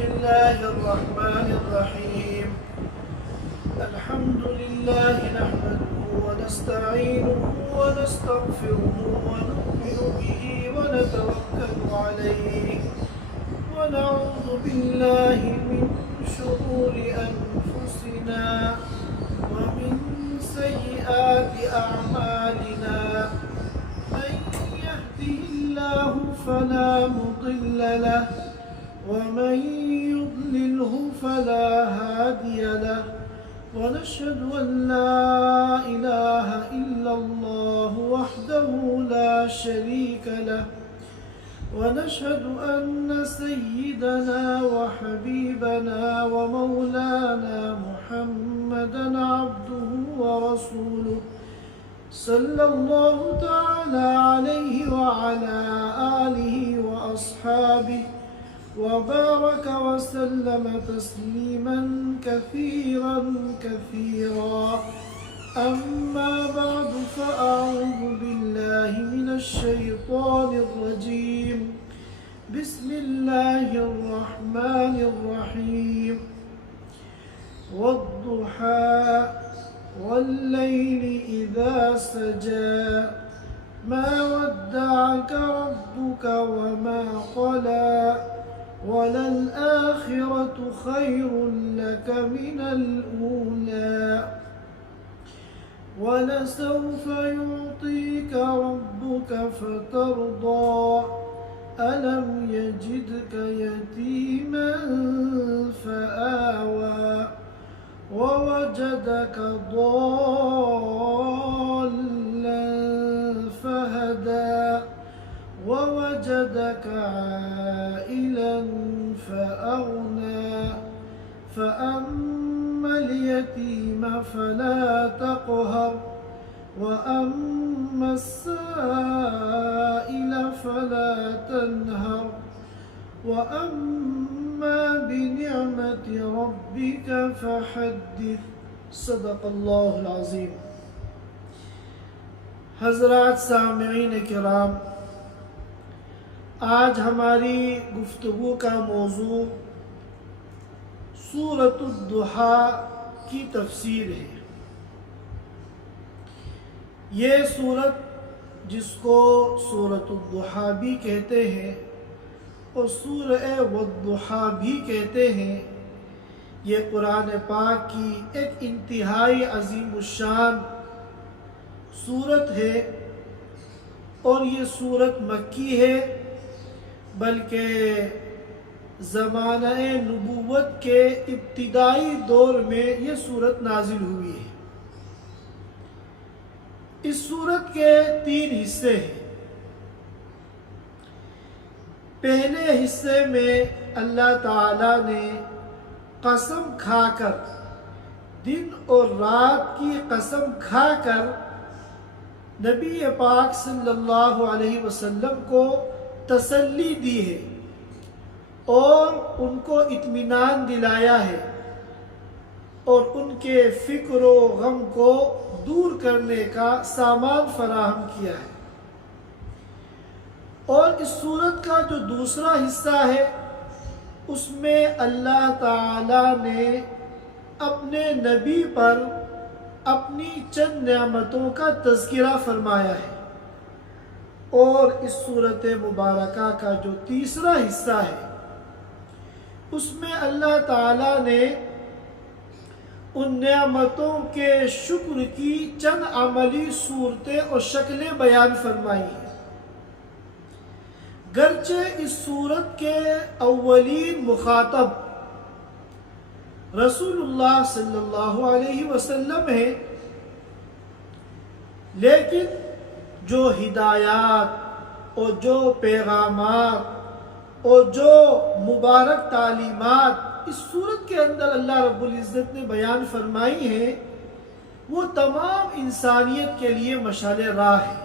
الله الرحمن الرحيم. الحمد لله نحمده ونستعينه ونستغفره ونؤمن به ونتوكل عليه ونعوذ بالله من شرور أنفسنا ومن سيئات أعمالنا. من يهده الله فلا مضل له ومن يضلله فلا هادي له. ونشهد أن لا إله إلا الله وحده لا شريك له. ونشهد أن سيدنا وحبيبنا ومولانا محمدا عبده ورسوله صلى الله تعالى عليه وعلى آله وأصحابه وبارك وسلم تسليما كثيرا كثيرا. أما بعد فأعوذ بالله من الشيطان الرجيم. بسم الله الرحمن الرحيم. والضحى والليل إذا سجى ما ودعك ربك وما قلى وللآخرة خير لك من الأولى ولسوف يعطيك ربك فترضى ألم يجدك يتيما فآوى ووجدك ضالا فهدى ووجدك عائلا فأغنى فأما اليتيم فلا تقهر وأما السائل فلا تنهر وأما بنعمة ربك فحدث. صدق اللہ العظیم. حضرات سامعین کرام، آج ہماری گفتگو کا موضوع سورۃ الضحیٰ کی تفسیر ہے. یہ سورت جس کو سورۃ الضحیٰ بھی کہتے ہیں اور سورہ والضحیٰ بھی کہتے ہیں، یہ قرآن پاک کی ایک انتہائی عظیم الشان سورت ہے. اور یہ سورت مکی ہے، بلکہ زمانہ نبوت کے ابتدائی دور میں یہ سورت نازل ہوئی ہے. اس سورت کے 3 حصے ہیں. پہلے حصے میں اللہ تعالیٰ نے قسم کھا کر، دن اور رات کی قسم کھا کر نبی پاک صلی اللہ علیہ وسلم کو تسلی دی ہے اور ان کو اطمینان دلایا ہے اور ان کے فکر و غم کو دور کرنے کا سامان فراہم کیا ہے. اور اس سورت کا جو دوسرا حصہ ہے، اس میں اللہ تعالی نے اپنے نبی پر اپنی چند نعمتوں کا تذکرہ فرمایا ہے. اور اس سورت مبارکہ کا جو تیسرا حصہ ہے، اس میں اللہ تعالی نے ان نعمتوں کے شکر کی چند عملی صورتیں اور شکلیں بیان فرمائی ہیں. گرچہ اس سورت کے اولین مخاطب رسول اللہ صلی اللہ علیہ وسلم ہیں، لیکن جو ہدایات اور جو پیغامات اور جو مبارک تعلیمات اس سورت کے اندر اللہ رب العزت نے بیان فرمائی ہیں، وہ تمام انسانیت کے لیے مشعل راہ ہے.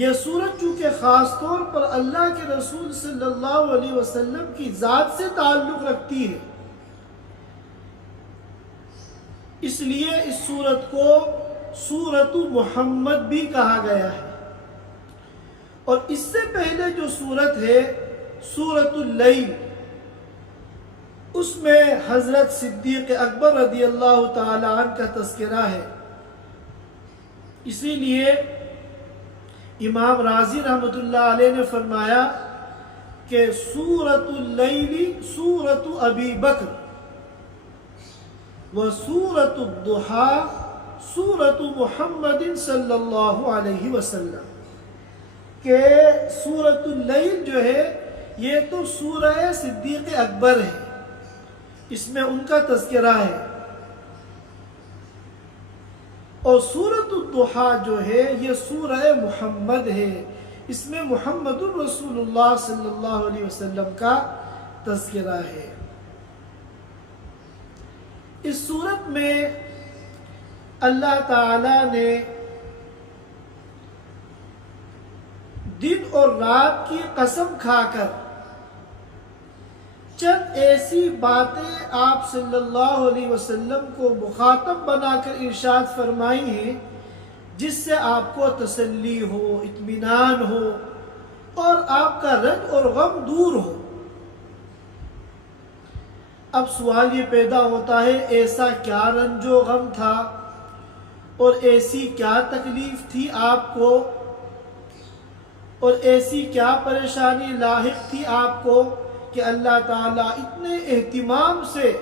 یہ سورت چونکہ خاص طور پر اللہ کے رسول صلی اللہ علیہ وسلم کی ذات سے تعلق رکھتی ہے، اس لیے اس سورت کو سورۃ محمد بھی کہا گیا ہے. اور اس سے پہلے جو سورت ہے سورۃ اللیل، اس میں حضرت صدیق اکبر رضی اللہ تعالی عنہ کا تذکرہ ہے۔ اسی لیے امام رازی رحمۃ اللہ علیہ نے فرمایا کہ سورۃ اللیل سورۃ ابی بکر و سورۃ الضحیٰ سورۃ محمد صلی اللہ علیہ وسلم، کہ سورۃ اللیل جو ہے یہ تو سورہ صدیق اکبر ہے، اس میں ان کا تذکرہ ہے، اور سورۃ الضحیٰ جو ہے یہ سورہ محمد ہے، اس میں محمد الرسول اللہ صلی اللہ علیہ وسلم کا تذکرہ ہے۔ اس سورت میں اللہ تعالی نے دن اور رات کی قسم کھا کر چند ایسی باتیں آپ صلی اللہ علیہ وسلم کو مخاطب بنا کر ارشاد فرمائی ہیں جس سے آپ کو تسلی ہو، اطمینان ہو، اور آپ کا رنج اور غم دور ہو۔ اب سوال یہ پیدا ہوتا ہے، ایسا کیا رنج و غم تھا اور ایسی کیا تکلیف تھی آپ کو، اور ایسی کیا پریشانی لاحق تھی آپ کو کہ اللہ تعالیٰ اتنے اہتمام سے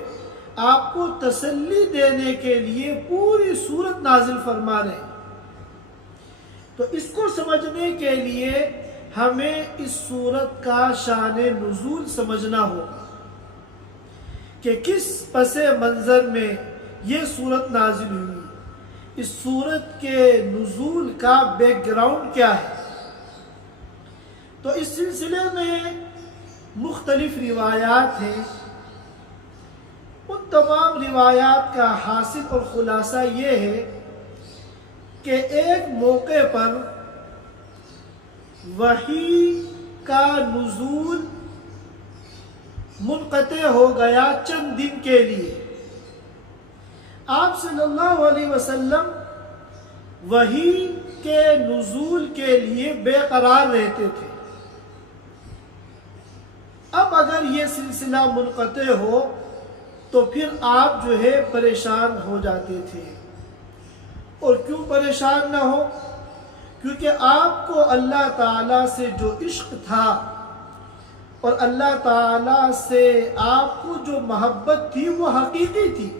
آپ کو تسلی دینے کے لیے پوری سورت نازل فرما رہے ہیں۔ تو اس کو سمجھنے کے لیے ہمیں اس سورت کا شان نزول سمجھنا ہوگا کہ کس پس منظر میں یہ سورت نازل ہوئی، اس سورت کے نزول کا بیک گراؤنڈ کیا ہے۔ تو اس سلسلے میں مختلف روایات ہیں، ان تمام روایات کا حاصل اور خلاصہ یہ ہے کہ ایک موقع پر وحی کا نزول منقطع ہو گیا چند دن کے لیے۔ آپ صلی اللہ علیہ وسلم وحی کے نزول کے لیے بے قرار رہتے تھے۔ اب اگر یہ سلسلہ منقطع ہو تو پھر آپ جو ہے پریشان ہو جاتے تھے، اور کیوں پریشان نہ ہو؟ کیونکہ آپ کو اللہ تعالیٰ سے جو عشق تھا اور اللہ تعالیٰ سے آپ کو جو محبت تھی وہ حقیقی تھی،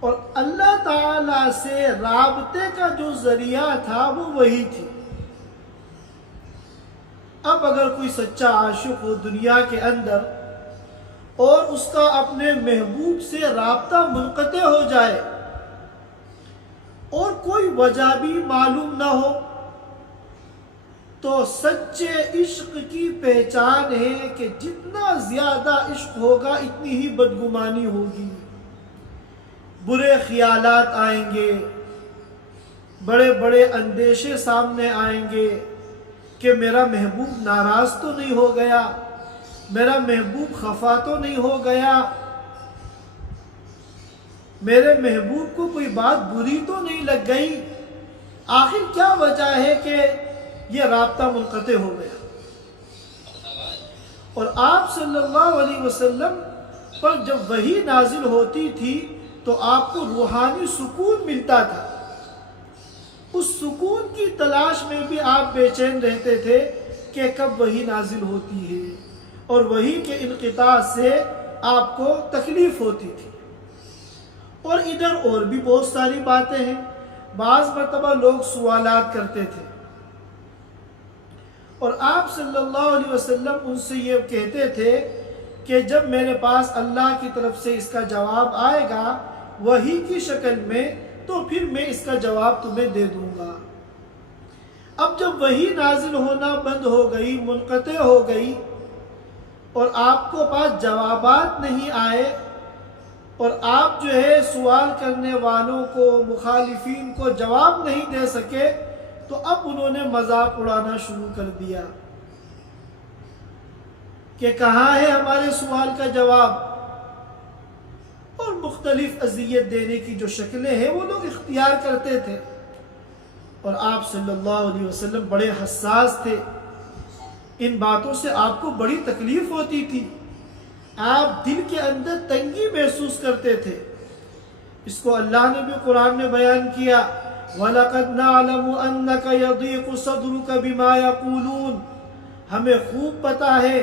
اور اللہ تعالیٰ سے رابطے کا جو ذریعہ تھا وہ وہی تھی۔ اب اگر کوئی سچا عاشق ہو دنیا کے اندر اور اس کا اپنے محبوب سے رابطہ منقطع ہو جائے اور کوئی وجہ بھی معلوم نہ ہو، تو سچے عشق کی پہچان ہے کہ جتنا زیادہ عشق ہوگا اتنی ہی بدگمانی ہوگی، برے خیالات آئیں گے، بڑے بڑے اندیشے سامنے آئیں گے کہ میرا محبوب ناراض تو نہیں ہو گیا، میرا محبوب خفا تو نہیں ہو گیا، میرے محبوب کو کوئی بات بری تو نہیں لگ گئی، آخر کیا وجہ ہے کہ یہ رابطہ منقطع ہو گیا۔ اور آپ صلی اللہ علیہ وسلم پر جب وحی نازل ہوتی تھی تو آپ کو روحانی سکون ملتا تھا، اس سکون کی تلاش میں بھی آپ بے چین رہتے تھے کہ کب وحی نازل ہوتی ہے، اور وحی کے انقطاع سے آپ کو تکلیف ہوتی تھی۔ اور ادھر اور بھی بہت ساری باتیں ہیں، بعض مرتبہ لوگ سوالات کرتے تھے اور آپ صلی اللہ علیہ وسلم ان سے یہ کہتے تھے کہ جب میرے پاس اللہ کی طرف سے اس کا جواب آئے گا وحی کی شکل میں تو پھر میں اس کا جواب تمہیں دے دوں گا۔ اب جب وحی نازل ہونا بند ہو گئی، منقطع ہو گئی، اور آپ کو پاس جوابات نہیں آئے، اور آپ جو ہے سوال کرنے والوں کو، مخالفین کو جواب نہیں دے سکے، تو اب انہوں نے مذاق اڑانا شروع کر دیا کہ کہاں ہے ہمارے سوال کا جواب، اور مختلف اذیت دینے کی جو شکلیں ہیں وہ لوگ اختیار کرتے تھے۔ اور آپ صلی اللہ علیہ وسلم بڑے حساس تھے ان باتوں سے آپ کو بڑی تکلیف ہوتی تھی، آپ دل کے اندر تنگی محسوس کرتے تھے۔ اس کو اللہ نے بھی قرآن میں بیان کیا، وَلَقَدْ نَعْلَمُ أَنَّكَ يَضِيقُ صَدْرُكَ بِمَا يَقُولُونَ، ہمیں خوب پتہ ہے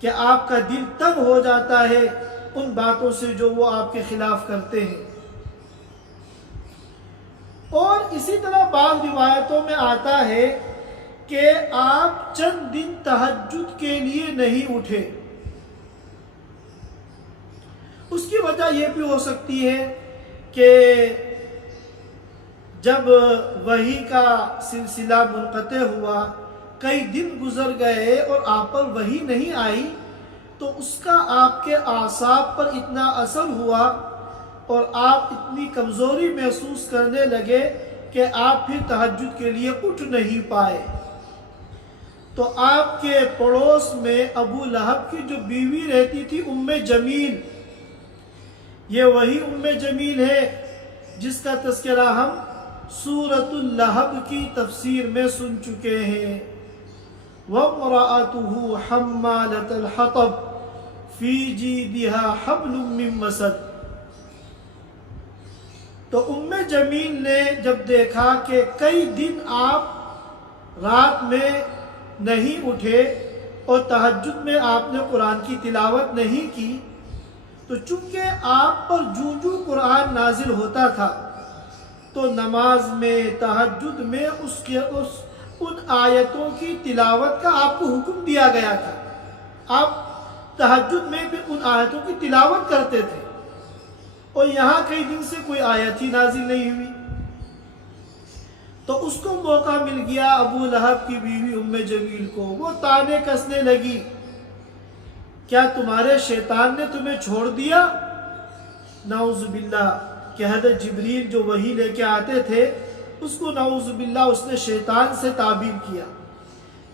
کہ آپ کا دل تنگ ہو جاتا ہے ان باتوں سے جو وہ آپ کے خلاف کرتے ہیں۔ اور اسی طرح بعض روایتوں میں آتا ہے کہ آپ چند دن تہجد کے لیے نہیں اٹھے۔ اس کی وجہ یہ بھی ہو سکتی ہے کہ جب وحی کا سلسلہ منقطع ہوا، کئی دن گزر گئے اور آپ پر وحی نہیں آئی، تو اس کا آپ کے اعصاب پر اتنا اثر ہوا اور آپ اتنی کمزوری محسوس کرنے لگے کہ آپ پھر تہجد کے لیے اٹھ نہیں پائے۔ تو آپ کے پڑوس میں ابو لہب کی جو بیوی رہتی تھی، ام جمیل، یہ وہی ام جمیل ہے جس کا تذکرہ ہم سورۃ اللہب کی تفسیر میں سن چکے ہیں۔ وَامْرَأَتُهُ حَمَّالَةَ الْحَطَبِ فِي جِيدِهَا حَبْلٌ مِّن مَّسَدٍ۔ تو ام جمیل نے جب دیکھا کہ کئی دن آپ رات میں نہیں اٹھے اور تہجد میں آپ نے قرآن کی تلاوت نہیں کی، تو چونکہ آپ پر جو قرآن نازل ہوتا تھا تو نماز میں، تہجد میں ان آیتوں کی تلاوت کا آپ کو حکم دیا گیا تھا۔ آپ تہجد میں بھی ان آیتوں کی تلاوت کرتے تھے، اور یہاں کئی دن سے کوئی آیت ہی نازل نہیں ہوئی۔ تو اس کو موقع مل گیا ابو لہب کی بیوی ام جمیل کو، وہ تانے کسنے لگی، کیا تمہارے شیطان نے تمہیں چھوڑ دیا؟ نعوذ باللہ، کہ حضرت جبریل جو وحی لے کے آتے تھے، اس کو نعوذ باللہ اس نے شیطان سے تعبیر کیا،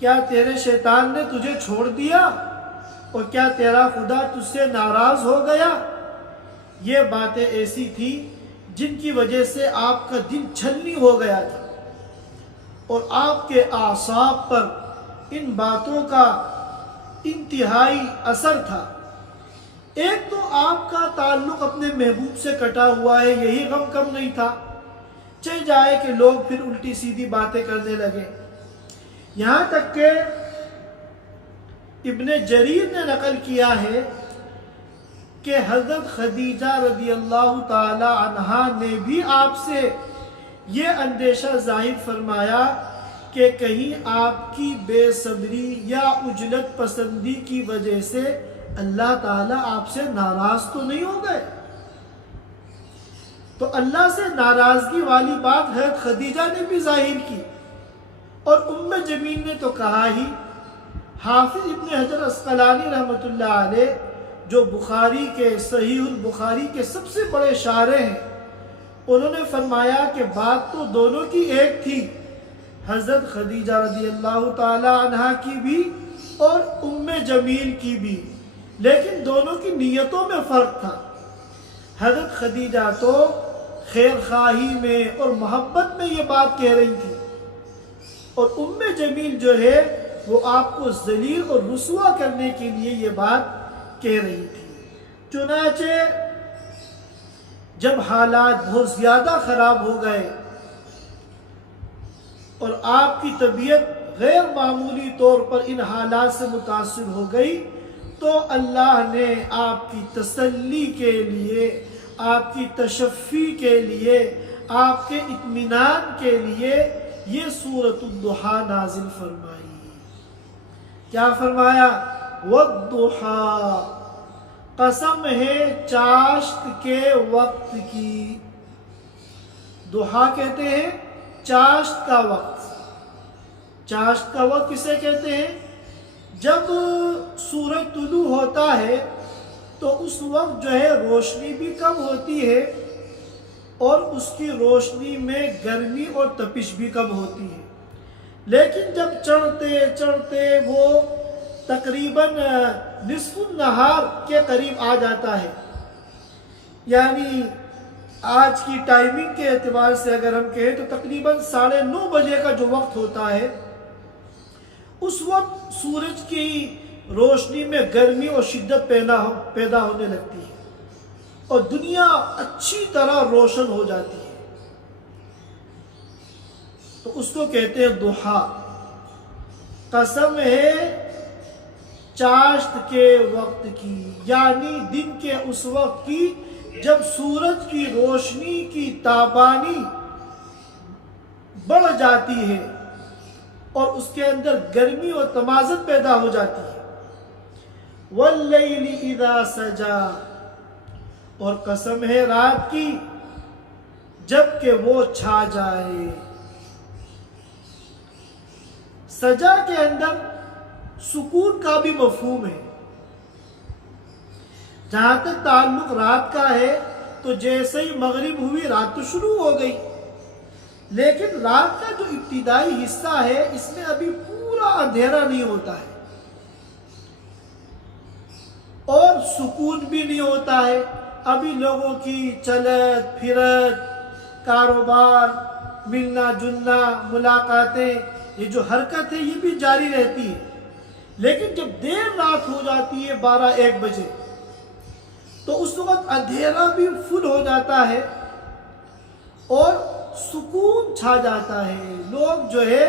کیا تیرے شیطان نے تجھے چھوڑ دیا اور کیا تیرا خدا تجھ سے ناراض ہو گیا؟ یہ باتیں ایسی تھی جن کی وجہ سے آپ کا دل چھلنی ہو گیا تھا، اور آپ کے اعصاب پر ان باتوں کا انتہائی اثر تھا۔ ایک تو آپ کا تعلق اپنے محبوب سے کٹا ہوا ہے، یہی غم کم نہیں تھا، چل جائے کہ لوگ پھر الٹی سیدھی باتیں کرنے لگے۔ یہاں تک کہ ابن جریر نے نقل کیا ہے کہ حضرت خدیجہ رضی اللہ تعالی عنہا نے بھی آپ سے یہ اندیشہ ظاہر فرمایا کہ کہیں آپ کی بے صبری یا عجلت پسندی کی وجہ سے اللہ تعالیٰ آپ سے ناراض تو نہیں ہو گئے۔ تو اللہ سے ناراضگی والی بات حضرت خدیجہ نے بھی ظاہر کی، اور ام جمیل نے تو کہا ہی۔ حافظ ابن حجر عسقلانی رحمۃ اللہ علیہ، جو بخاری کے صحیح البخاری کے سب سے بڑے شارح ہیں، انہوں نے فرمایا کہ بات تو دونوں کی ایک تھی، حضرت خدیجہ رضی اللہ تعالی عنہا کی بھی اور ام جمیل کی بھی، لیکن دونوں کی نیتوں میں فرق تھا۔ حضرت خدیجہ تو خیر خواہی میں اور محبت میں یہ بات کہہ رہی تھی، اور ام جمیل جو ہے وہ آپ کو ذلیل اور رسوا کرنے کے لیے یہ بات کہہ رہی تھی۔ چنانچہ جب حالات بہت زیادہ خراب ہو گئے اور آپ کی طبیعت غیر معمولی طور پر ان حالات سے متاثر ہو گئی، تو اللہ نے آپ کی تسلی کے لیے، آپ کی تشفی کے لیے، آپ کے اطمینان کے لیے یہ سورۃ الضحیٰ نازل فرمائی۔ کیا فرمایا؟ وَالضُّحَىٰ، قسم ہے چاشت کے وقت کی۔ ضحیٰ کہتے ہیں چاشت کا وقت۔ چاشت کا وقت کسے کہتے ہیں؟ جب سورج طلوع ہوتا ہے تو اس وقت جو ہے روشنی بھی کم ہوتی ہے، اور اس کی روشنی میں گرمی اور تپش بھی کم ہوتی ہے، لیکن جب چڑھتے چڑھتے وہ تقریباً نصف النہار کے قریب آ جاتا ہے، یعنی آج کی ٹائمنگ کے اعتبار سے اگر ہم کہیں تو تقریباً 9:30 بجے کا جو وقت ہوتا ہے، اس وقت سورج کی روشنی میں گرمی اور شدت پیدا ہونے لگتی ہے اور دنیا اچھی طرح روشن ہو جاتی ہے، تو اس کو کہتے ہیں ضحیٰ۔ قسم ہے چاشت کے وقت کی، یعنی دن کے اس وقت کی جب سورج کی روشنی کی تابانی بڑھ جاتی ہے اور اس کے اندر گرمی اور تمازت پیدا ہو جاتی ہے۔ واللیل اذا سجا، اور قسم ہے رات کی جب کہ وہ چھا جائے۔ سجا کے اندر سکون کا بھی مفہوم ہے۔ جہاں تک تعلق رات کا ہے تو جیسے ہی مغرب ہوئی رات تو شروع ہو گئی، لیکن رات کا جو ابتدائی حصہ ہے اس میں ابھی پورا اندھیرا نہیں ہوتا ہے اور سکون بھی نہیں ہوتا ہے، ابھی لوگوں کی چلت پھرت، کاروبار، ملنا جلنا، ملاقاتیں، یہ جو حرکت ہے یہ بھی جاری رہتی ہے۔ لیکن جب دیر رات ہو جاتی ہے 12-1 بجے تو اس وقت اندھیرا بھی فل ہو جاتا ہے اور سکون چھا جاتا ہے۔ لوگ جو ہے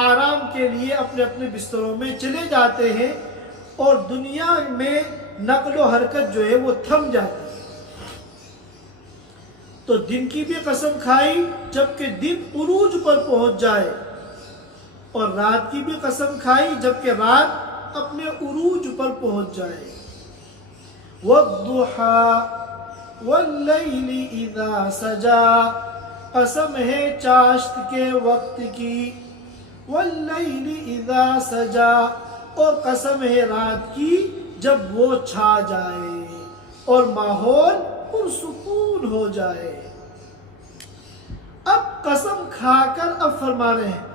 آرام کے لیے اپنے اپنے بستروں میں چلے جاتے ہیں اور دنیا میں نقل و حرکت جو ہے وہ تھم جاتی ہے۔ تو دن کی بھی قسم کھائی جبکہ دن عروج پر پہنچ جائے، اور رات کی بھی قسم کھائی جبکہ رات اپنے عروج پر پہنچ جائے۔ وَالضُّحَىٰ وَاللَّيْلِ اِذَا سَجَا، قسم ہے چاشت کے وقت کی، وَاللَّيْلِ اِذَا سَجَا، اور قسم ہے رات کی جب وہ چھا جائے اور ماحول پرسکون ہو جائے۔ اب قسم کھا کر اب فرما رہے ہیں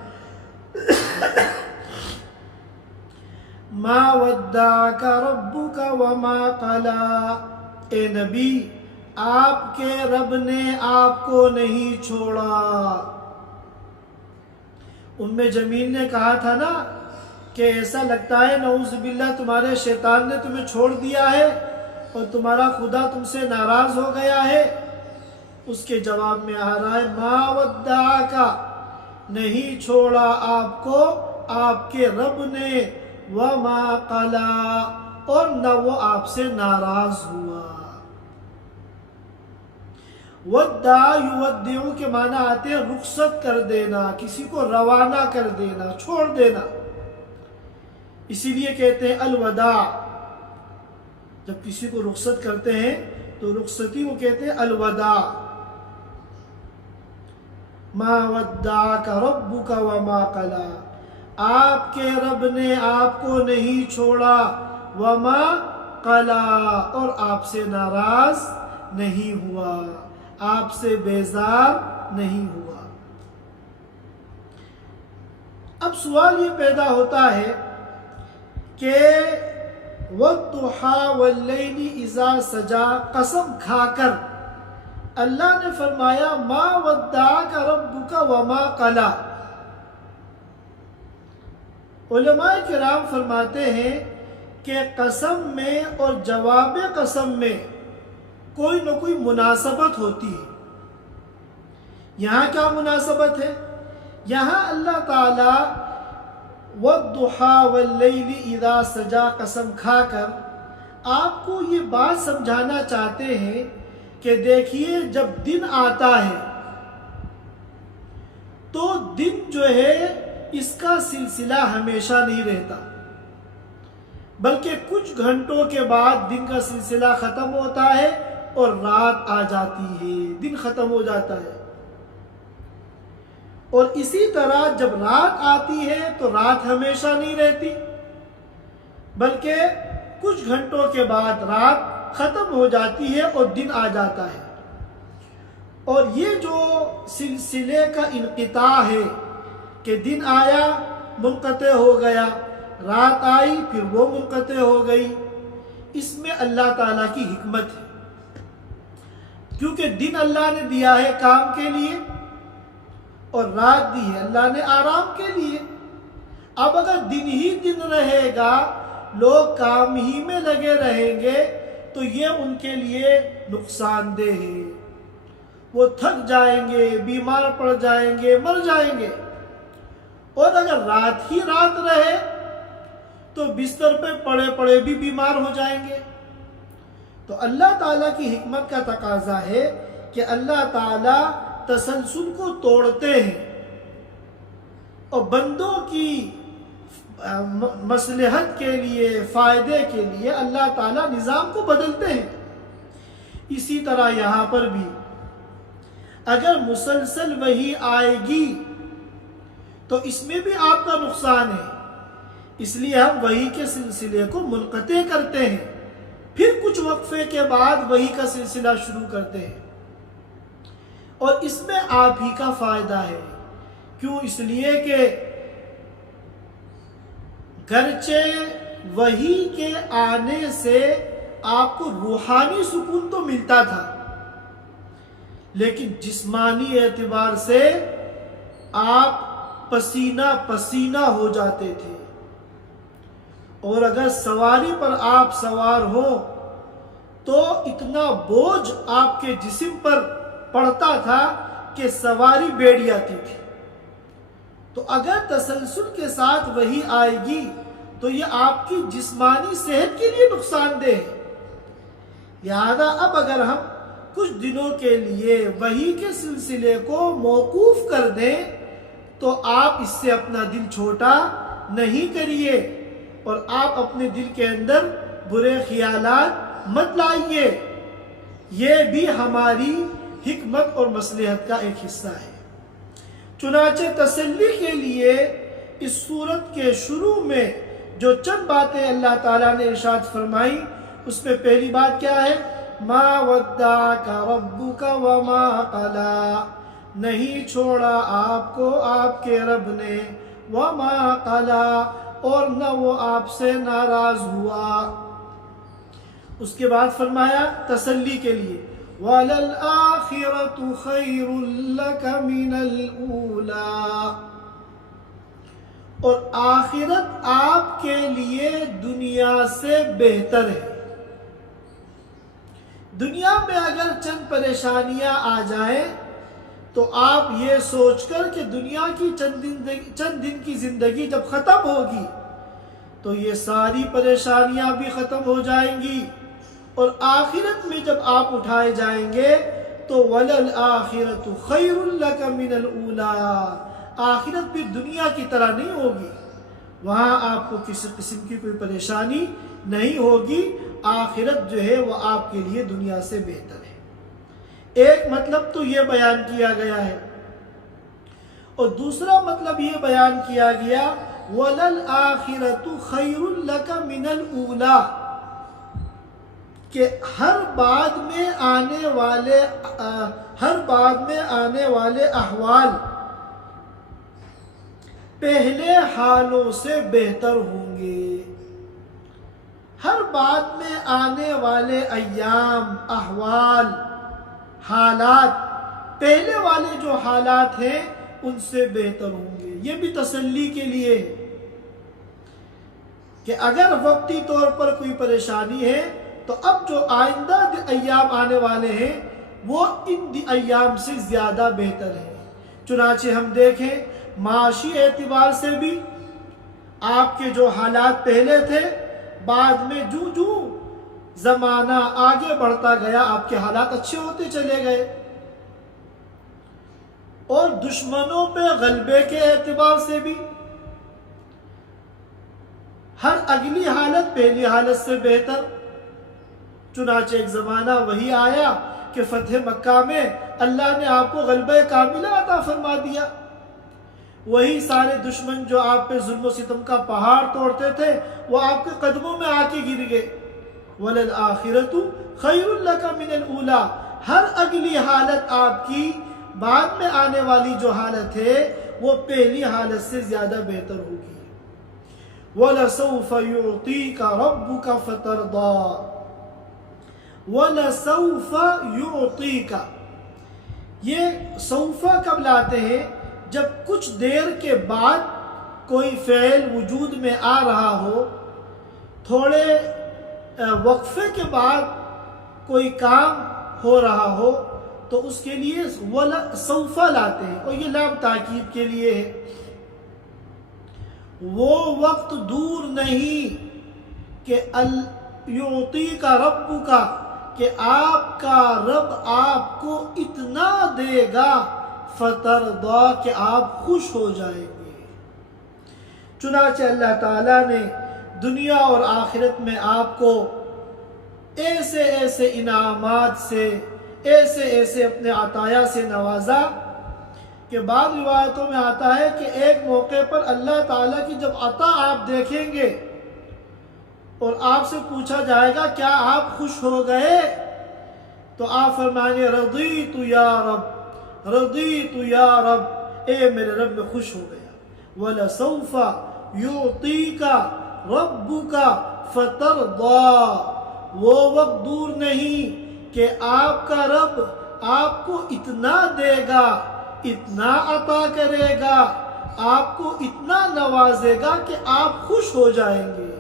ما ودعک ربک وما قلی، اے نبی آپ کے رب نے آپ کو نہیں چھوڑا۔ جمیل نے کہا تھا نا کہ ایسا لگتا ہے نعوذ باللہ تمہارے شیطان نے تمہیں چھوڑ دیا ہے اور تمہارا خدا تم سے ناراض ہو گیا ہے۔ اس کے جواب میں آ رہا ہے ما ودعک، نہیں چھوڑا آپ کو آپ کے رب نے، وما قلی، اور نہ وہ آپ سے ناراض ہوا۔ ودع یودع کے معنی آتے ہیں رخصت کر دینا، کسی کو روانہ کر دینا، چھوڑ دینا، اسی لیے کہتے ہیں الوداع۔ جب کسی کو رخصت کرتے ہیں تو رخصتی وہ کہتے ہیں الوداع۔ ما ودعک ربک وما قلی، آپ کے رب نے آپ کو نہیں چھوڑا، وما قلی، اور آپ سے ناراض نہیں ہوا، آپ سے بیزار نہیں ہوا۔ اب سوال یہ پیدا ہوتا ہے کہ وَالضُّحَىٰ وَاللَّيْلِ اِذَا سَجَا، قسم کھا کر اللہ نے فرمایا ما وَدَّعَكَ رَبُّكَ وَمَا قَلَىٰ۔ علماء کرام فرماتے ہیں کہ قسم میں اور جواب قسم میں کوئی نہ کوئی مناسبت ہوتی ہے۔ یہاں کیا مناسبت ہے؟ یہاں اللہ تعالیٰ وَالضُّحَىٰ وَاللَّيْلِ اِذَا سَجَا قسم کھا کر آپ کو یہ بات سمجھانا چاہتے ہیں کہ دیکھیے جب دن آتا ہے تو دن جو ہے اس کا سلسلہ ہمیشہ نہیں رہتا، بلکہ کچھ گھنٹوں کے بعد دن کا سلسلہ ختم ہوتا ہے اور رات آ جاتی ہے، دن ختم ہو جاتا ہے۔ اور اسی طرح جب رات آتی ہے تو رات ہمیشہ نہیں رہتی، بلکہ کچھ گھنٹوں کے بعد رات ختم ہو جاتی ہے اور دن آ جاتا ہے۔ اور یہ جو سلسلے کا انقطاع ہے کہ دن آیا منقطع ہو گیا، رات آئی پھر وہ منقطع ہو گئی، اس میں اللہ تعالیٰ کی حکمت ہے، کیونکہ دن اللہ نے دیا ہے کام کے لیے اور رات دی ہے اللہ نے آرام کے لیے۔ اب اگر دن ہی دن رہے گا، لوگ کام ہی میں لگے رہیں گے، تو یہ ان کے لیے نقصان دہ ہے۔ وہ تھک جائیں گے، بیمار پڑ جائیں گے، مر جائیں گے۔ اور اگر رات ہی رات رہے تو بستر پہ پڑے پڑے بھی بیمار ہو جائیں گے۔ تو اللہ تعالیٰ کی حکمت کا تقاضا ہے کہ اللہ تعالیٰ تسلسل کو توڑتے ہیں اور بندوں کی مصلحت کے لیے، فائدے کے لیے اللہ تعالیٰ نظام کو بدلتے ہیں۔ اسی طرح یہاں پر بھی اگر مسلسل وحی آئے گی تو اس میں بھی آپ کا نقصان ہے، اس لیے ہم وحی کے سلسلے کو منقطع کرتے ہیں، پھر کچھ وقفے کے بعد وحی کا سلسلہ شروع کرتے ہیں، اور اس میں آپ ہی کا فائدہ ہے۔ کیوں؟ اس لیے کہ گرچہ وحی کے آنے سے آپ کو روحانی سکون تو ملتا تھا، لیکن جسمانی اعتبار سے آپ پسینہ پسینہ ہو جاتے تھے، اور اگر سواری پر آپ سوار ہو تو اتنا بوجھ آپ کے جسم پر پڑتا تھا کہ سواری بیٹھ جاتی تھی۔ تو اگر تسلسل کے ساتھ وحی آئے گی تو یہ آپ کی جسمانی صحت کے لیے نقصان دہ ہے۔ لہذا اب اگر ہم کچھ دنوں کے لیے وحی کے سلسلے کو موقوف کر دیں تو آپ اس سے اپنا دل چھوٹا نہیں کریے، اور آپ اپنے دل کے اندر برے خیالات مت لائیے۔ یہ بھی ہماری حکمت اور مصلحت کا ایک حصہ ہے۔ چنانچہ تسلی کے لیے اس سورت کے شروع میں جو چند باتیں اللہ تعالیٰ نے ارشاد فرمائی، اس میں پہلی بات کیا ہے؟ ما ودعک ربک وما قلی، نہیں چھوڑا آپ کو آپ کے رب نے، وما قلی، اور نہ وہ آپ سے ناراض ہوا۔ اس کے بعد فرمایا تسلی کے لیے وَلَلْآخِرَةُ خَيْرٌ لَكَ مِنَ الْأُولَى، اور آخرت آپ کے لیے دنیا سے بہتر ہے۔ دنیا میں اگر چند پریشانیاں آ جائیں تو آپ یہ سوچ کر کہ دنیا کی چند دن کی زندگی جب ختم ہوگی تو یہ ساری پریشانیاں بھی ختم ہو جائیں گی، اور آخرت میں جب آپ اٹھائے جائیں گے تو وَلَلْآخِرَةُ خَيْرٌ لَكَ مِنَ الْأُولَى، آخرت بھی دنیا کی طرح نہیں ہوگی، وہاں آپ کو کسی قسم کی کوئی پریشانی نہیں ہوگی۔ آخرت جو ہے وہ آپ کے لیے دنیا سے بہتر ہے۔ ایک مطلب تو یہ بیان کیا گیا ہے، اور دوسرا مطلب یہ بیان کیا گیا وَلَلْآخِرَةُ خَيْرٌ لَكَ مِنَ الْأُولَى، کہ ہر بعد میں آنے والے احوال پہلے حالوں سے بہتر ہوں گے۔ ہر بعد میں آنے والے ایام، احوال، حالات پہلے والے جو حالات ہیں ان سے بہتر ہوں گے۔ یہ بھی تسلی کے لیے ہے کہ اگر وقتی طور پر کوئی پریشانی ہے تو اب جو آئندہ ایام آنے والے ہیں وہ ان ایام سے زیادہ بہتر ہیں۔ چنانچہ ہم دیکھیں معاشی اعتبار سے بھی آپ کے جو حالات پہلے تھے، بعد میں جو زمانہ آگے بڑھتا گیا آپ کے حالات اچھے ہوتے چلے گئے، اور دشمنوں پہ غلبے کے اعتبار سے بھی ہر اگلی حالت پہلی حالت سے بہتر۔ چنانچہ ایک زمانہ وہی آیا کہ فتح مکہ میں اللہ نے آپ کو غلبہ کاملہ عطا فرما دیا، وہی سارے دشمن جو آپ پہ ظلم و ستم کا پہاڑ توڑتے تھے وہ آپ کے قدموں میں آ کے گر گئے۔ وَلَلْآخِرَةُ خَيْرٌ لَكَ مِنَ الْأُولَى، ہر اگلی حالت آپ کی بعد میں آنے والی جو حالت ہے وہ پہلی حالت سے زیادہ بہتر ہوگی۔ وَلَسَوْفَ يُعْطِيكَ رَبُّكَ فَتَرْضَى، وَلَسَوْفَ يُعْطِيكَ، یہ سوفا کب لاتے ہیں؟ جب کچھ دیر کے بعد کوئی فعل وجود میں آ رہا ہو، تھوڑے وقفے کے بعد کوئی کام ہو رہا ہو تو اس کے لیے سوف لاتے ہیں، اور یہ لام تاکید کے لیے ہے۔ وہ وقت دور نہیں کہ یعطی کا رب کا، کہ آپ کا رب آپ کو اتنا دے گا فترضا، کہ آپ خوش ہو جائیں گے۔ چنانچہ اللہ تعالیٰ نے دنیا اور آخرت میں آپ کو ایسے ایسے انعامات سے، ایسے ایسے اپنے عطایا سے نوازا کہ بعض روایتوں میں آتا ہے کہ ایک موقع پر اللہ تعالیٰ کی جب عطا آپ دیکھیں گے اور آپ سے پوچھا جائے گا کیا آپ خوش ہو گئے، تو آپ فرمائیں گے رضیت یا رب، رضیت یا رب، اے میرے رب میں خوش ہو گیا۔ وَلَسَوْفَ يُعْطِيكَ رَبُّكَ فَتَرْضَى، وہ وقت دور نہیں کہ آپ کا رب آپ کو اتنا دے گا، اتنا عطا کرے گا، آپ کو اتنا نوازے گا کہ آپ خوش ہو جائیں گے۔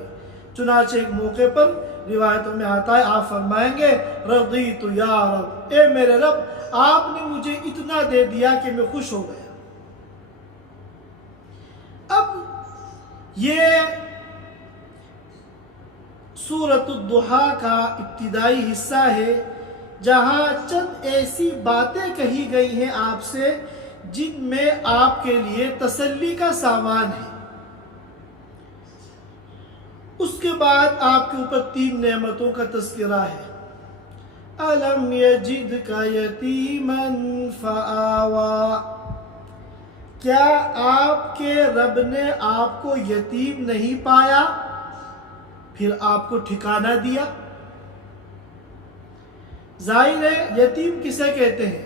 چنانچہ ایک موقع پر روایتوں میں آتا ہے آپ فرمائیں گے رضیت یا رب، اے میرے رب آپ نے مجھے اتنا دے دیا کہ میں خوش ہو گیا۔ اب یہ سورۃ الضحیٰ کا ابتدائی حصہ ہے جہاں چند ایسی باتیں کہی گئی ہیں آپ سے جن میں آپ کے لیے تسلی کا سامان ہے۔ اس کے بعد آپ کے اوپر 3 نعمتوں کا تذکرہ ہے۔ أَلَمْ يَجِدْكَ يَتِيمًا فَآوَى، کیا آپ کے رب نے آپ کو یتیم نہیں پایا پھر آپ کو ٹھکانہ دیا؟ ظاہر ہے یتیم کسے کہتے ہیں؟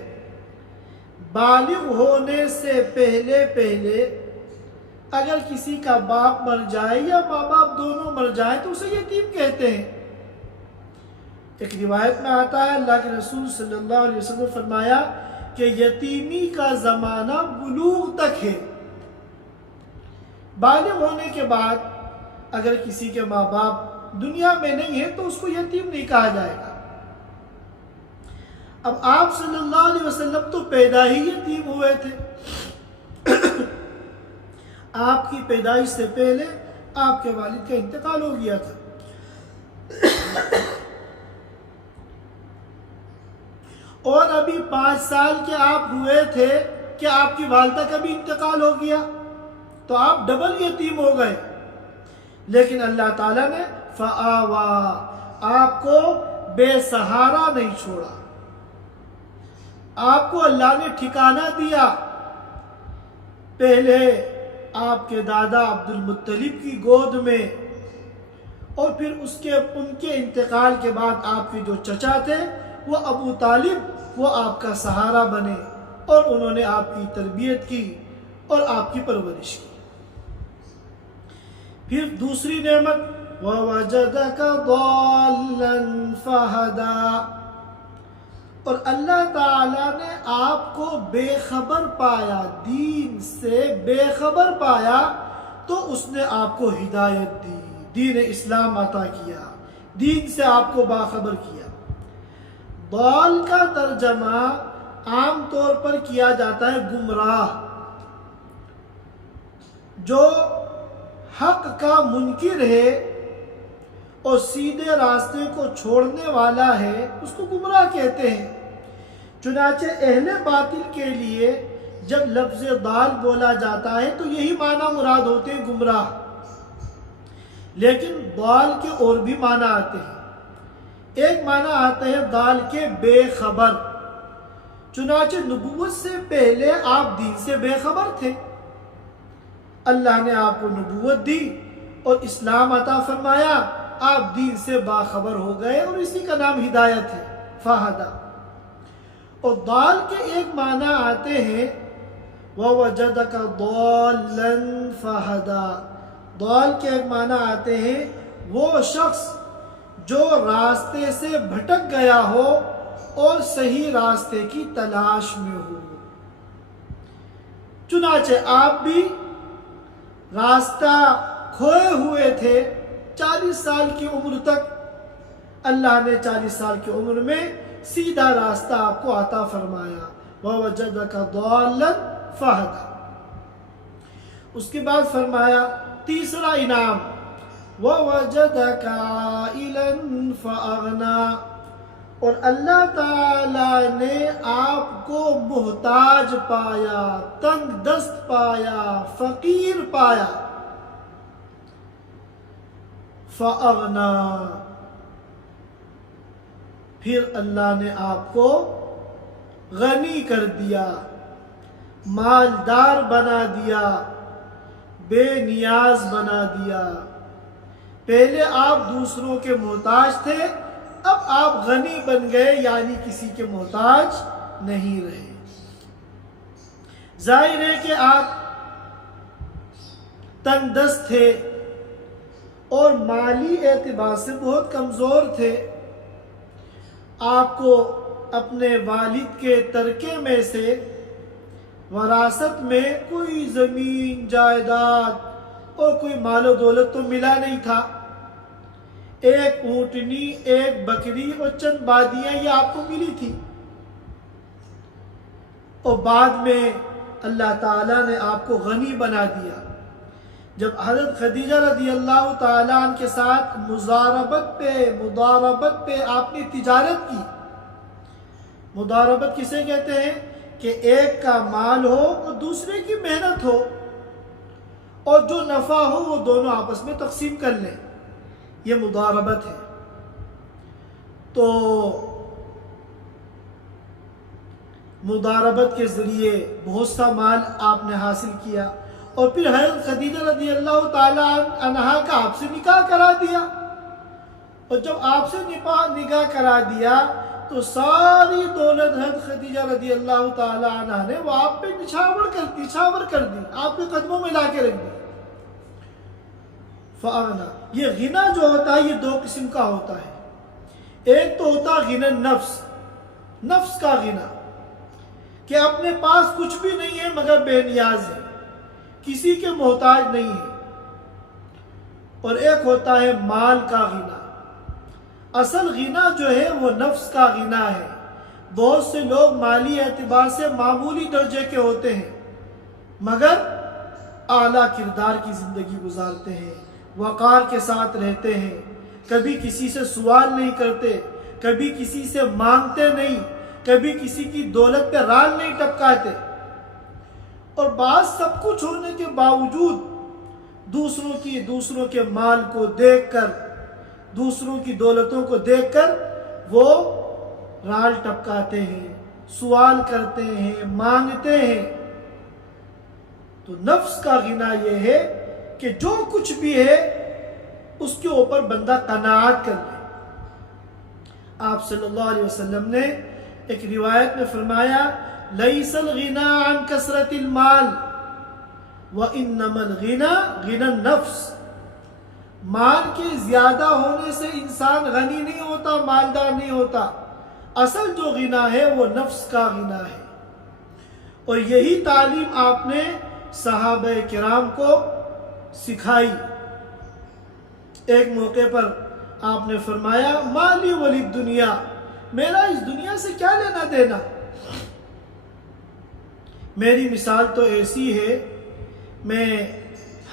بالغ ہونے سے پہلے اگر کسی کا باپ مر جائے یا ماں باپ دونوں مر جائیں تو اسے یتیم کہتے ہیں۔ ایک روایت میں آتا ہے اللہ کے رسول صلی اللہ علیہ وسلم نے فرمایا کہ یتیمی کا زمانہ بلوغ تک ہے، بالغ ہونے کے بعد اگر کسی کے ماں باپ دنیا میں نہیں ہے تو اس کو یتیم نہیں کہا جائے گا۔ اب آپ صلی اللہ علیہ وسلم تو پیدا ہی یتیم ہوئے تھے، آپ کی پیدائش سے پہلے آپ کے والد کا انتقال ہو گیا تھا۔ اور ابھی 5 سال کے آپ ہوئے تھے کہ آپ کی والدہ کا بھی انتقال ہو گیا، تو آپ ڈبل یتیم ہو گئے۔ لیکن اللہ تعالیٰ نے فآوا، آپ کو بے سہارا نہیں چھوڑا، آپ کو اللہ نے ٹھکانہ دیا۔ پہلے آپ کے دادا عبد المطلب کی گود میں، اور پھر ان کے انتقال کے بعد آپ کے جو چچا تھے وہ ابو طالب، وہ آپ کا سہارا بنے اور انہوں نے آپ کی تربیت کی اور آپ کی پرورش کی۔ پھر دوسری نعمت وَوَجَدَكَ ضَالًّا فَهَدَى، اور اللہ تعالیٰ نے آپ کو بے خبر پایا، دین سے بے خبر پایا تو اس نے آپ کو ہدایت دی، دین اسلام عطا کیا، دین سے آپ کو باخبر کیا۔ ضال کا ترجمہ عام طور پر کیا جاتا ہے گمراہ، جو حق کا منکر ہے اور سیدھے راستے کو چھوڑنے والا ہے اس کو گمراہ کہتے ہیں۔ چنانچہ اہل باطل کے لیے جب لفظ ضال بولا جاتا ہے تو یہی معنی مراد ہوتے ہیں گمراہ، لیکن ضال کے اور بھی معنی آتے ہیں۔ ایک معنی آتا ہے ضال کے بے خبر، چنانچہ نبوت سے پہلے آپ دین سے بے خبر تھے، اللہ نے آپ کو نبوت دی اور اسلام عطا فرمایا، آپ دین سے باخبر ہو گئے اور اسی کا نام ہدایت ہے، فہدہ۔ اور ضال کے ایک معنی آتے ہیں وَوَجَدَكَ ضَالًّا فَهَدَى، ضال کے ایک معنی آتے ہیں وہ شخص جو راستے سے بھٹک گیا ہو اور صحیح راستے کی تلاش میں ہو۔ چنانچہ آپ بھی راستہ کھوئے ہوئے تھے 40 سال کی عمر تک، اللہ نے 40 سال کی عمر میں سیدھا راستہ آپ کو عطا فرمایا۔ وَوَجَدَكَ ضَالًّا فَهَدَى۔ اس کے بعد فرمایا تیسرا انعام وَوَجَدَكَ عَائِلًا فَأَغْنَى، اور اللہ تعالی نے آپ کو محتاج پایا، تنگ دست پایا، فقیر پایا۔ فَأَغْنَى، پھر اللہ نے آپ کو غنی کر دیا، مالدار بنا دیا، بے نیاز بنا دیا۔ پہلے آپ دوسروں کے محتاج تھے، اب آپ غنی بن گئے، یعنی کسی کے محتاج نہیں رہے۔ ظاہر ہے کہ آپ تنگ دست تھے اور مالی اعتبار سے بہت کمزور تھے۔ آپ کو اپنے والد کے ترکے میں سے وراثت میں کوئی زمین جائیداد اور کوئی مال و دولت تو ملا نہیں تھا۔ ایک اونٹنی، ایک بکری اور چند بادیاں یہ آپ کو ملی تھی، اور بعد میں اللہ تعالیٰ نے آپ کو غنی بنا دیا۔ جب حضرت خدیجہ رضی اللہ تعالیٰ عنہ کے ساتھ مضاربت پہ آپ نے تجارت کی، مضاربت کسے کہتے ہیں کہ ایک کا مال ہو اور دوسرے کی محنت ہو، اور جو نفع ہو وہ دونوں آپس میں تقسیم کر لیں، یہ مضاربت ہے۔ تو مضاربت کے ذریعے بہت سا مال آپ نے حاصل کیا، اور پھر حضرت خدیجہ رضی اللہ تعالی عنہا کا آپ سے نکاح کرا دیا، اور جب آپ سے نکاح کرا دیا تو ساری دولت حضرت خدیجہ رضی اللہ تعالی عنہا نے وہ آپ پہ نچھاور کر دی، آپ کے قدموں میں لا کے رکھ دی۔ فَأَغْنَى، یہ غنا جو ہوتا ہے یہ دو قسم کا ہوتا ہے۔ ایک تو ہوتا ہے غنا نفس، نفس کا غنا، کہ اپنے پاس کچھ بھی نہیں ہے مگر بے نیاز ہے، کسی کے محتاج نہیں ہے۔ اور ایک ہوتا ہے مال کا غنا۔ اصل غنا جو ہے وہ نفس کا غنا ہے۔ بہت سے لوگ مالی اعتبار سے معمولی درجے کے ہوتے ہیں مگر اعلیٰ کردار کی زندگی گزارتے ہیں، وقار کے ساتھ رہتے ہیں، کبھی کسی سے سوال نہیں کرتے، کبھی کسی سے مانگتے نہیں، کبھی کسی کی دولت پہ رال نہیں ٹپکاتے، اور بعض سب کچھ ہونے کے باوجود دوسروں کے مال کو دیکھ کر، دوسروں کی دولتوں کو دیکھ کر وہ رال ٹپکاتے ہیں، سوال کرتے ہیں، مانگتے ہیں۔ تو نفس کا غنا یہ ہے کہ جو کچھ بھی ہے اس کے اوپر بندہ قناعت کر لے۔ آپ صلی اللہ علیہ وسلم نے ایک روایت میں فرمایا لیس الغنا عن کثرت المال وانما الغنا غنا النفس، مال کے زیادہ ہونے سے انسان غنی نہیں ہوتا، مالدار نہیں ہوتا، اصل جو غنا ہے وہ نفس کا غنا ہے۔ اور یہی تعلیم آپ نے صحابہ کرام کو سکھائی۔ ایک موقع پر آپ نے فرمایا مالی ولی دنیا، میرا اس دنیا سے کیا لینا دینا۔ میری مثال تو ایسی ہے، میں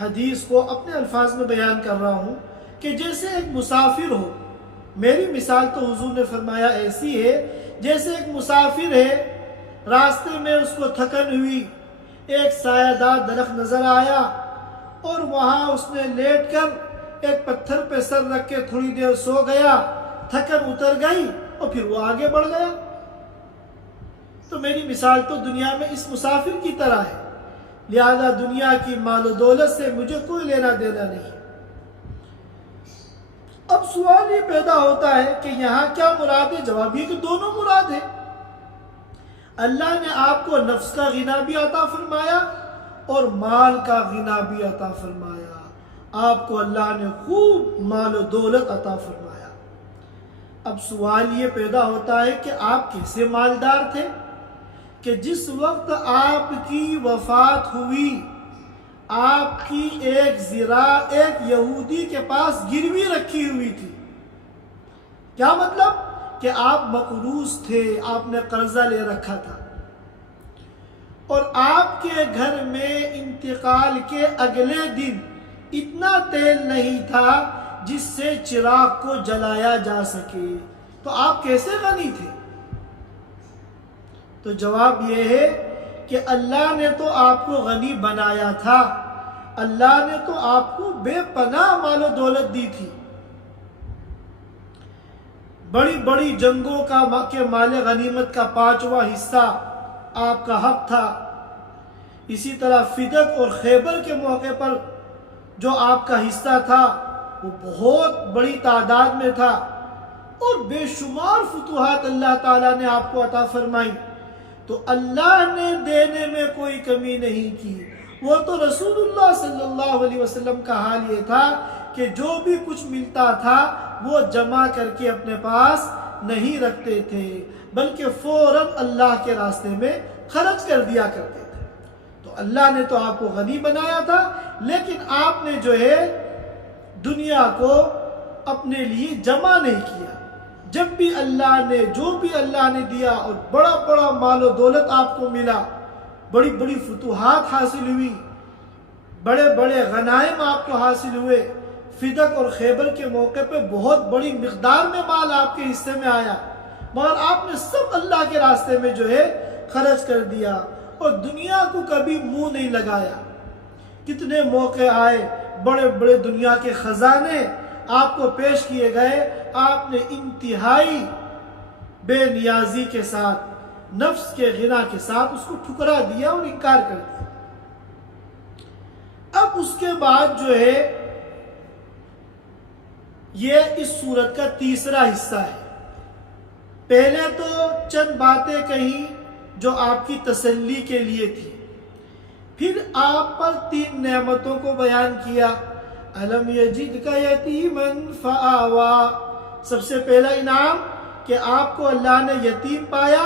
حدیث کو اپنے الفاظ میں بیان کر رہا ہوں کہ جیسے ایک مسافر ہو، میری مثال تو حضور نے فرمایا ایسی ہے جیسے ایک مسافر ہے، راستے میں اس کو تھکن ہوئی، ایک سایہ دار درخت نظر آیا اور وہاں اس نے لیٹ کر ایک پتھر پہ سر رکھ کے تھوڑی دیر سو گیا، تھکن اتر گئی اور پھر وہ آگے بڑھ گیا۔ تو میری مثال تو دنیا میں اس مسافر کی طرح ہے، لہذا دنیا کی مال و دولت سے مجھے کوئی لینا دینا نہیں۔ اب سوال یہ پیدا ہوتا ہے کہ یہاں کیا مراد ہے؟ جواب یہ کہ دونوں مراد ہے۔ اللہ نے آپ کو نفس کا غنا بھی عطا فرمایا اور مال کا غنا بھی عطا فرمایا، آپ کو اللہ نے خوب مال و دولت عطا فرمایا۔ اب سوال یہ پیدا ہوتا ہے کہ آپ کیسے مالدار تھے کہ جس وقت آپ کی وفات ہوئی آپ کی ایک زرا ایک یہودی کے پاس گروی رکھی ہوئی تھی۔ کیا مطلب؟ کہ آپ مقروض تھے، آپ نے قرضہ لے رکھا تھا، اور آپ کے گھر میں انتقال کے اگلے دن اتنا تیل نہیں تھا جس سے چراغ کو جلایا جا سکے، تو آپ کیسے غنی تھے؟ تو جواب یہ ہے کہ اللہ نے تو آپ کو غنی بنایا تھا، اللہ نے تو آپ کو بے پناہ مال و دولت دی تھی، بڑی بڑی جنگوں کے مال غنیمت کا 5واں حصہ آپ کا حق تھا۔ اسی طرح فدق اور خیبر کے موقع پر جو آپ کا حصہ تھا وہ بہت بڑی تعداد میں تھا، اور بے شمار فتوحات اللہ تعالیٰ نے آپ کو عطا فرمائی۔ تو اللہ نے دینے میں کوئی کمی نہیں کی، وہ تو رسول اللہ صلی اللہ علیہ وسلم کا حال یہ تھا کہ جو بھی کچھ ملتا تھا وہ جمع کر کے اپنے پاس نہیں رکھتے تھے، بلکہ فوراً اللہ کے راستے میں خرچ کر دیا کرتے تھے۔ تو اللہ نے تو آپ کو غنی بنایا تھا، لیکن آپ نے جو ہے دنیا کو اپنے لیے جمع نہیں کیا۔ جب بھی اللہ نے جو بھی اللہ نے دیا، اور بڑا بڑا مال و دولت آپ کو ملا، بڑی بڑی فتوحات حاصل ہوئی، بڑے بڑے غنائم آپ کو حاصل ہوئے، فدق اور خیبر کے موقع پہ بہت بڑی مقدار میں مال آپ کے حصے میں آیا، مگر آپ نے سب اللہ کے راستے میں جو ہے خرچ کر دیا، اور دنیا کو کبھی منہ نہیں لگایا۔ کتنے موقع آئے، بڑے بڑے دنیا کے خزانے آپ کو پیش کیے گئے، آپ نے انتہائی بے نیازی کے ساتھ، نفس کے غنا کے ساتھ اس کو ٹھکرا دیا اور انکار کر دیا۔ اب اس کے بعد جو ہے یہ اس سورت کا تیسرا حصہ ہے۔ پہلے تو چند باتیں کہیں جو آپ کی تسلی کے لیے تھی، پھر آپ پر 3 نعمتوں کو بیان کیا۔ الم یجدک یتیما فآوا، سب سے پہلا انعام کہ آپ کو اللہ نے یتیم پایا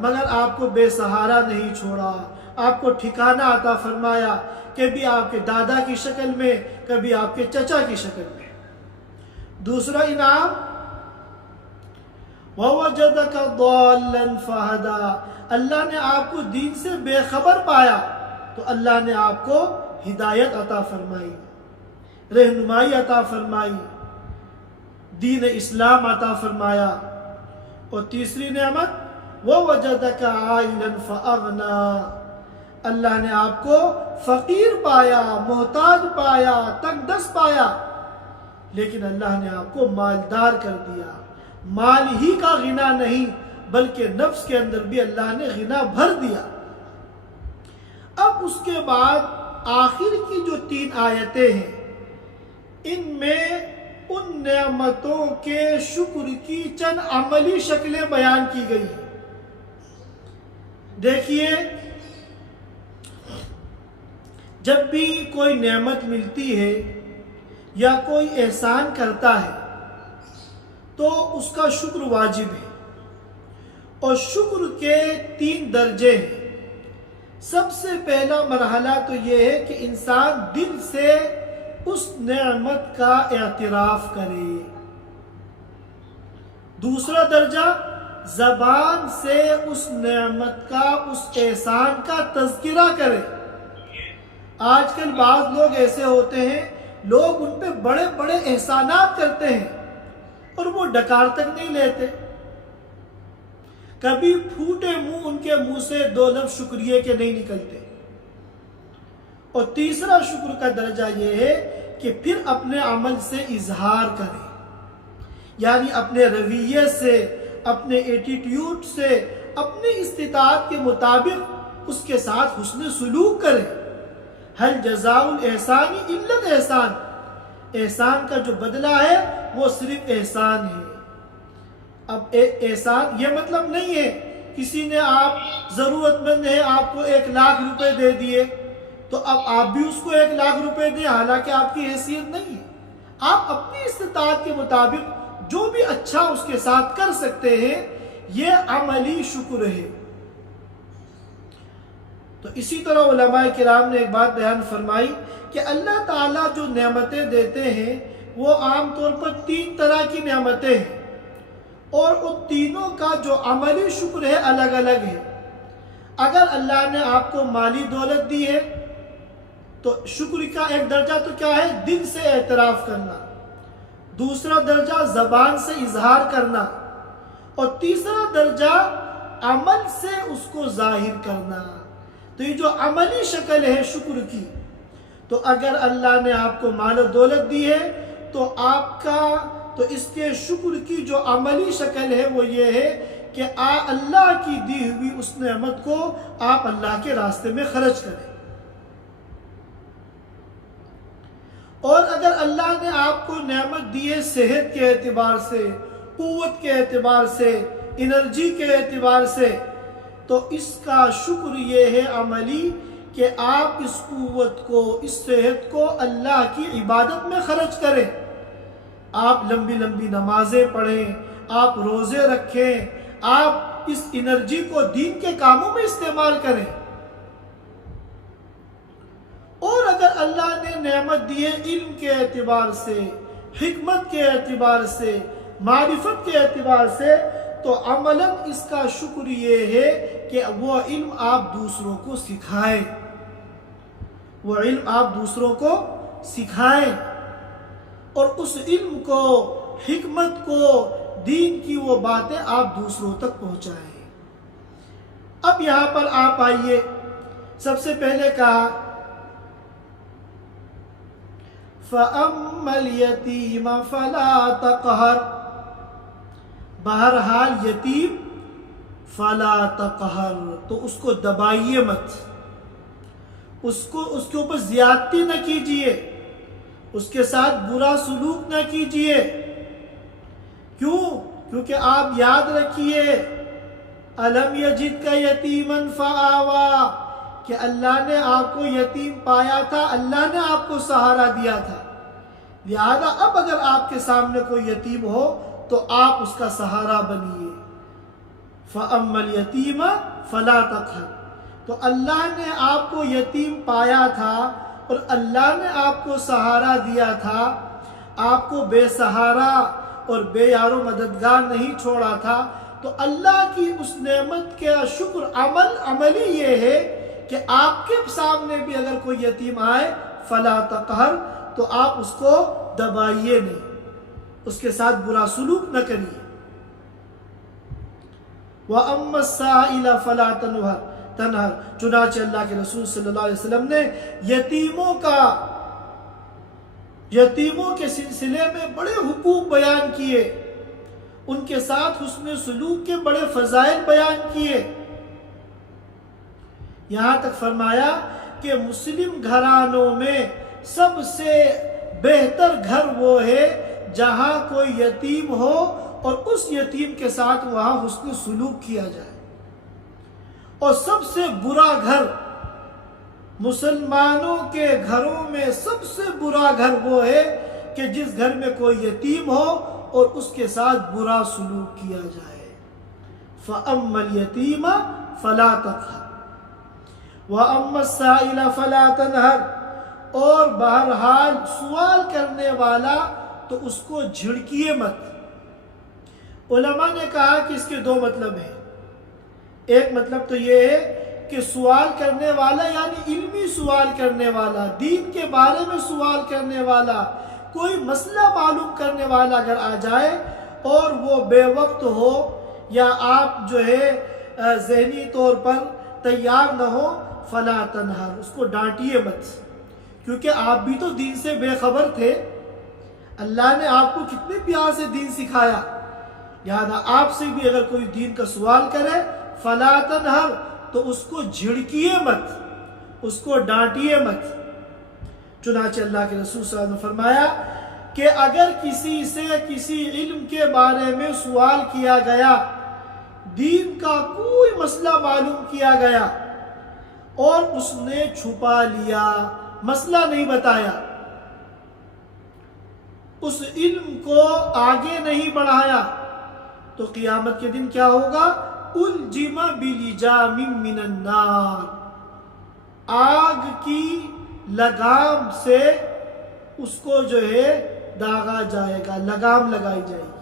مگر آپ کو بے سہارا نہیں چھوڑا، آپ کو ٹھکانہ عطا فرمایا، کبھی آپ کے دادا کی شکل میں، کبھی آپ کے چچا کی شکل میں۔ دوسرا انعام وَوَجَدَكَ ضَالًّا فَهَدَىٰ، اللہ نے آپ کو دین سے بے خبر پایا تو اللہ نے آپ کو ہدایت عطا فرمائی، رہنمائی عطا فرمائی، دین اسلام عطا فرمایا۔ اور تیسری نعمت وَوَجَدَكَ عَائِلًا فَأَغْنَىٰ، اللہ نے آپ کو فقیر پایا، محتاج پایا، تنگ دست پایا، لیکن اللہ نے آپ کو مالدار کر دیا۔ مال ہی کا غنا نہیں بلکہ نفس کے اندر بھی اللہ نے غنا بھر دیا۔ اب اس کے بعد آخر کی جو 3 آیتیں ہیں، ان میں ان نعمتوں کے شکر کی چند عملی شکلیں بیان کی گئی ہیں۔ دیکھیے، جب بھی کوئی نعمت ملتی ہے یا کوئی احسان کرتا ہے تو اس کا شکر واجب ہے، اور شکر کے 3 درجے ہیں۔ سب سے پہلا مرحلہ تو یہ ہے کہ انسان دل سے اس نعمت کا اعتراف کرے۔ دوسرا درجہ، زبان سے اس نعمت کا، اس احسان کا تذکرہ کرے۔ آج کل بعض لوگ ایسے ہوتے ہیں، لوگ ان پہ بڑے بڑے احسانات کرتے ہیں اور وہ ڈکار تک نہیں لیتے، کبھی پھوٹے منہ ان کے منہ سے 2 لفظ شکریہ کے نہیں نکلتے۔ اور تیسرا شکر کا درجہ یہ ہے کہ پھر اپنے عمل سے اظہار کریں، یعنی اپنے رویے سے، اپنے ایٹیٹیوڈ سے، اپنی استطاعت کے مطابق اس کے ساتھ حسن سلوک کریں۔ ہل جزاء الاحسان الا الاحسان، احسان کا جو بدلہ ہے وہ صرف احسان ہے۔ اب احسان یہ مطلب نہیں ہے کسی نے، آپ ضرورت مند ہے، آپ کو 1 لاکھ روپے دے دیے تو اب آپ بھی اس کو 1 لاکھ روپے دیں، حالانکہ آپ کی حیثیت نہیں ہے۔ آپ اپنی استطاعت کے مطابق جو بھی اچھا اس کے ساتھ کر سکتے ہیں، یہ عملی شکر ہے۔ تو اسی طرح علماء کرام نے ایک بات بیان فرمائی کہ اللہ تعالیٰ جو نعمتیں دیتے ہیں وہ عام طور پر 3 طرح کی نعمتیں ہیں، اور ان تینوں کا جو عملی شکر ہے الگ الگ ہے۔ اگر اللہ نے آپ کو مالی دولت دی ہے تو شکر کا ایک درجہ تو کیا ہے؟ دل سے اعتراف کرنا، دوسرا درجہ زبان سے اظہار کرنا، اور تیسرا درجہ عمل سے اس کو ظاہر کرنا۔ تو یہ جو عملی شکل ہے شکر کی، تو اگر اللہ نے آپ کو مال و دولت دی ہے تو آپ کا تو اس کے شکر کی جو عملی شکل ہے وہ یہ ہے کہ اللہ کی دی ہوئی اس نعمت کو آپ اللہ کے راستے میں خرچ کریں۔ اور اگر اللہ نے آپ کو نعمت دی ہے صحت کے اعتبار سے، قوت کے اعتبار سے، انرجی کے اعتبار سے، تو اس کا شکر یہ ہے عملی کہ آپ اس قوت کو، اس صحت کو اللہ کی عبادت میں خرچ کریں۔ آپ لمبی لمبی نمازیں پڑھیں، آپ روزے رکھیں، آپ اس انرجی کو دین کے کاموں میں استعمال کریں۔ اور اگر اللہ نے نعمت دی ہے علم کے اعتبار سے، حکمت کے اعتبار سے، معرفت کے اعتبار سے، تو عملاً اس کا شکر یہ ہے کہ وہ علم آپ دوسروں کو سکھائیں، وہ علم آپ دوسروں کو سکھائیں، اور اس علم کو، حکمت کو، دین کی وہ باتیں آپ دوسروں تک پہنچائیں۔ اب یہاں پر آپ آئیے، سب سے پہلے کہا فَأَمَّا الْيَتِيمَ فَلَا تَقْهَرْ، بہرحال یتیم فَلَا تَقْهَرْ، تو اس کو دبائیے مت، اس کے اوپر زیادتی نہ کیجیے، اس کے ساتھ برا سلوک نہ کیجیے۔ کیوں؟ کیونکہ آپ یاد رکھیے أَلَمْ يَجِدْكَ يَتِيمًا فَآوَى، کہ اللہ نے آپ کو یتیم پایا تھا، اللہ نے آپ کو سہارا دیا تھا، لہذا اب اگر آپ کے سامنے کوئی یتیم ہو تو آپ اس کا سہارا بنیے۔ فَأَمَّا الْيَتِيمَ فَلَا تَقْهَرْ، تو اللہ نے آپ کو یتیم پایا تھا اور اللہ نے آپ کو سہارا دیا تھا، آپ کو بے سہارا اور بے یار و مددگار نہیں چھوڑا تھا، تو اللہ کی اس نعمت کا شکر عملی یہ ہے کہ آپ کے سامنے بھی اگر کوئی یتیم آئے فَلَا تَقْهَرْ، تو آپ اس کو دبائیے نہیں، اس کے ساتھ برا سلوک نہ کریے۔ وَأَمَّا السَّائِلَ فَلَا تَنْهَرْ، چنانچہ اللہ کے رسول صلی اللہ علیہ وسلم نے یتیموں کے سلسلے میں بڑے حقوق بیان کیے، ان کے ساتھ حسن سلوک کے بڑے فضائل بیان کیے، یہاں تک فرمایا کہ مسلم گھرانوں میں سب سے بہتر گھر وہ ہے جہاں کوئی یتیم ہو اور اس یتیم کے ساتھ وہاں حسن سلوک کیا جائے، اور سب سے برا گھر، مسلمانوں کے گھروں میں سب سے برا گھر وہ ہے کہ جس گھر میں کوئی یتیم ہو اور اس کے ساتھ برا سلوک کیا جائے۔ فَأَمَّا الْيَتِيمَ فَلَا تَقْهَرْ وَأَمَّا السَّائِلَ فَلَا تَنْهَرْ، اور بہرحال سوال کرنے والا تو اس کو جھڑکیے مت۔ علماء نے کہا کہ اس کے 2 مطلب ہیں۔ ایک مطلب تو یہ ہے کہ سوال کرنے والا یعنی علمی سوال کرنے والا، دین کے بارے میں سوال کرنے والا، کوئی مسئلہ معلوم کرنے والا اگر آ جائے اور وہ بے وقت ہو یا آپ جو ہے ذہنی طور پر تیار نہ ہو، فَلَا تَنْهَرْ، اس کو ڈانٹیے مت، کیونکہ آپ بھی تو دین سے بے خبر تھے، اللہ نے آپ کو کتنے پیار سے دین سکھایا، لہذا آپ سے بھی اگر کوئی دین کا سوال کرے فَلَا تَنْهَرْ، تو اس کو جھڑکیے مت، اس کو ڈانٹیے مت۔ چنانچہ اللہ کے رسول صلی اللہ علیہ وسلم نے فرمایا کہ اگر کسی سے کسی علم کے بارے میں سوال کیا گیا، دین کا کوئی مسئلہ معلوم کیا گیا اور اس نے چھپا لیا، مسئلہ نہیں بتایا، اس علم کو آگے نہیں بڑھایا، تو قیامت کے دن کیا ہوگا؟ الجم بلجام من النار، آگ کی لگام سے اس کو جو ہے داغا جائے گا، لگام لگائی جائے گی۔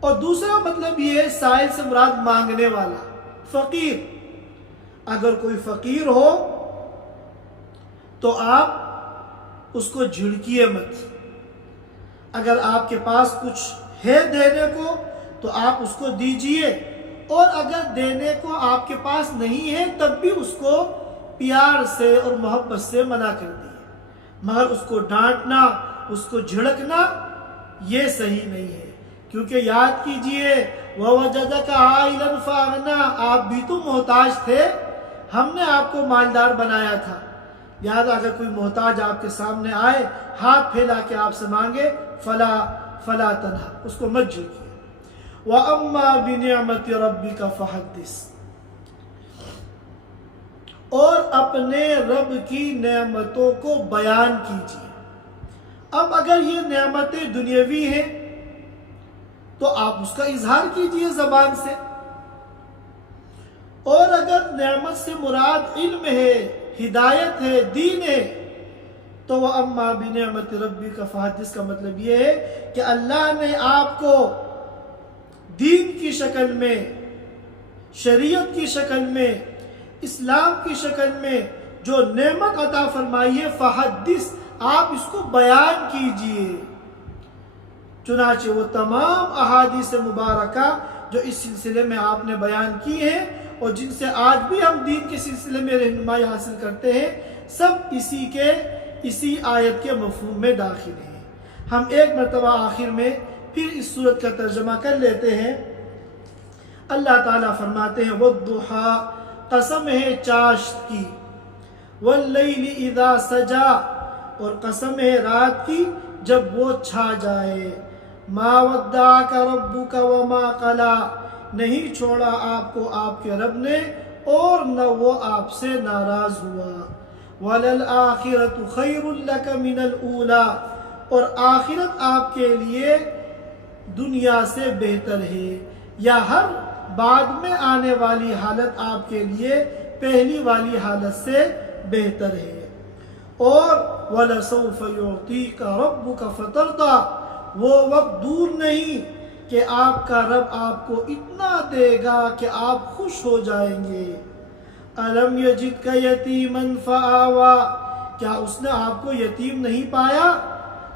اور دوسرا مطلب یہ ہے سائل سے مراد مانگنے والا، فقیر۔ اگر کوئی فقیر ہو تو آپ اس کو جھڑکیے مت۔ اگر آپ کے پاس کچھ ہے دینے کو تو آپ اس کو دیجئے، اور اگر دینے کو آپ کے پاس نہیں ہے تب بھی اس کو پیار سے اور محبت سے منع کر دیے، مگر اس کو ڈانٹنا، اس کو جھڑکنا یہ صحیح نہیں ہے، کیونکہ یاد کیجئے وَوَجَدَكَ عَائِلًا فَأَغْنَىٰ، آپ بھی تو محتاج تھے، ہم نے آپ کو مالدار بنایا تھا۔ لہذا اگر کوئی محتاج آپ کے سامنے آئے، ہاتھ پھیلا کے آپ سے مانگے، فلا تنہا، اس کو مت جھڑکیے۔ وَأَمَّا بِنِعْمَةِ رَبِّكَ فَحَدِّثْ، اور اپنے رب کی نعمتوں کو بیان کیجیے۔ اب اگر یہ نعمتیں دنیاوی ہیں تو آپ اس کا اظہار کیجیے زبان سے، اور اگر نعمت سے مراد علم ہے، ہدایت ہے، دین ہے، تو وَأَمَّا بِنِعْمَةِ رَبِّكَ فَحَدِّثْ کا مطلب یہ ہے کہ اللہ نے آپ کو دین کی شکل میں، شریعت کی شکل میں، اسلام کی شکل میں جو نعمت عطا فرمائی ہے، فحدث، آپ اس کو بیان کیجئے۔ چنانچہ وہ تمام احادیث مبارکہ جو اس سلسلے میں آپ نے بیان کی ہیں اور جن سے آج بھی ہم دین کے سلسلے میں رہنمائی حاصل کرتے ہیں، سب اسی آیت کے مفہوم میں داخل ہیں۔ ہم ایک مرتبہ آخر میں پھر اس صورت کا ترجمہ کر لیتے ہیں۔ اللہ تعالیٰ فرماتے ہیں وَالضُّحَىٰ، قسم ہے چاشت کی، وَاللَّيْلِ اِذَا سَجَا، اور قسم ہے رات کی جب وہ چھا جائے، مَا وَدَّعَكَ رَبُّكَ وَمَا قَلَىٰ، نہیں چھوڑا آپ کو آپ کے رب نے اور نہ وہ آپ سے ناراض ہوا، وَلَلْآخِرَةُ خَيْرٌ لَكَ مِنَ الْأُولَىٰ، اور آخرت آپ کے لیے دنیا سے بہتر ہے، یا ہر بعد میں آنے والی حالت آپ کے لیے پہلی والی حالت سے بہتر ہے۔ اور وَلَسَوْفَ يُعْطِيكَ رَبُّكَ فَتَرْضَىٰ، وہ وقت دور نہیں کہ آپ کا رب آپ کو اتنا دے گا کہ آپ خوش ہو جائیں گے۔ أَلَمْ يَجِدْكَ يَتِيمًا فَآوَىٰ، کیا اس نے آپ کو یتیم نہیں پایا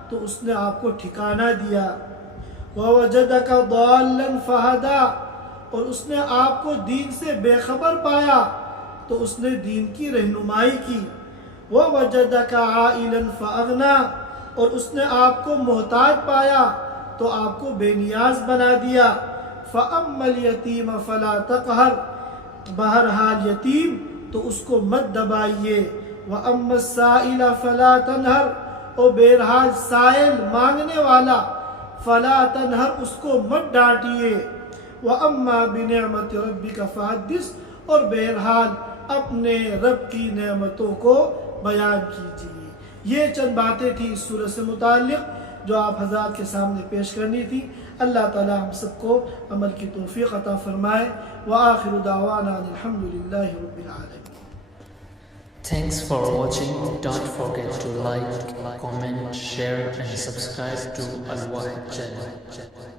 تو اس نے آپ کو ٹھکانہ دیا۔ وَوَجَدَكَ ضَالًّا فَهَدَىٰ، اور اس نے آپ کو دین سے بے خبر پایا تو اس نے دین کی رہنمائی کی۔ وَوَجَدَكَ عَائِلًا فَأَغْنَىٰ، اور اس نے آپ کو محتاج پایا تو آپ کو بے نیاز بنا دیا۔ فَأَمَّا الْيَتِيمَ فَلَا تَقْهَرْ، بہرحال یتیم تو اس کو مت دبائیے۔ وَأَمَّا السَّائِلَ فَلَا تَنْهَرْ، اور بہرحال سائل مانگنے والا، فَلَا تَنْهَرْ، اس کو مت ڈانٹیے۔ وَأَمَّا بِنِعْمَةِ رَبِّكَ فَحَدِّثْ، اور بہرحال اپنے رب کی نعمتوں کو بیان کیجیے۔ یہ چند باتیں تھیں اس سورہ سے متعلق جو آپ حضرات کے سامنے پیش کرنی تھی۔ اللہ تعالی ہم سب کو عمل کی توفیق عطا فرمائے۔ وآخر دعوانا الحمد للہ رب العالمین۔ Thanks for watching. Don't forget to like, comment, share and subscribe to Al Wahid channel.